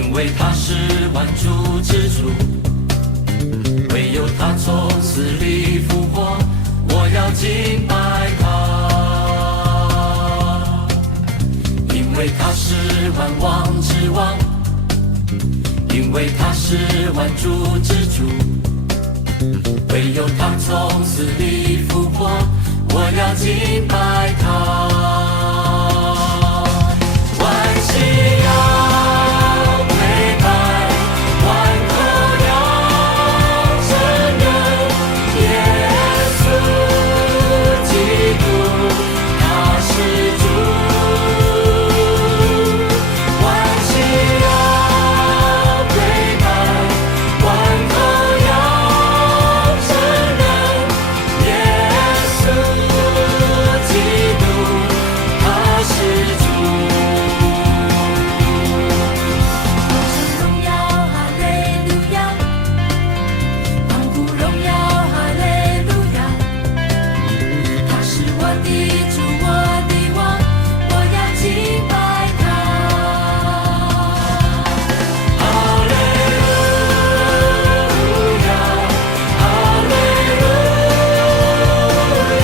因为他是万主之主，唯有他从死里复活，我要敬拜他。因为他是万王之王，因为他是万主之主，唯有他从死里复活，我要敬拜他。万膝要跪拜，万口要承认，耶稣基督他是主。万膝要跪拜，万口要承认，耶稣基督他是主。荣耀哈利路亚，万古荣耀哈利路亚，他是我的主，我的王，我要敬拜他。哈利路亚，哈利路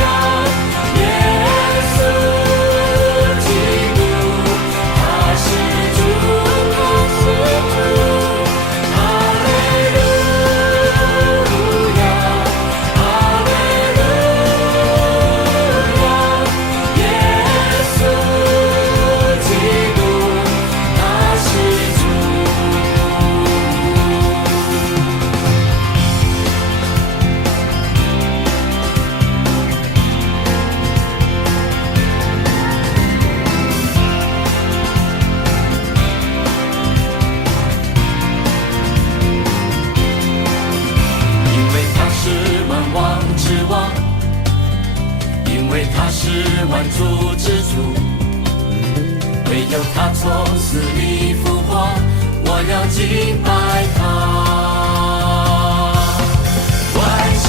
亚，耶稣基督他是主，他是主。哈利路亚，哈利路亚，耶稣基督他是主。因为他是万王之王，因为他是万主之主，唯有他从死里复活，我要敬拜他。万膝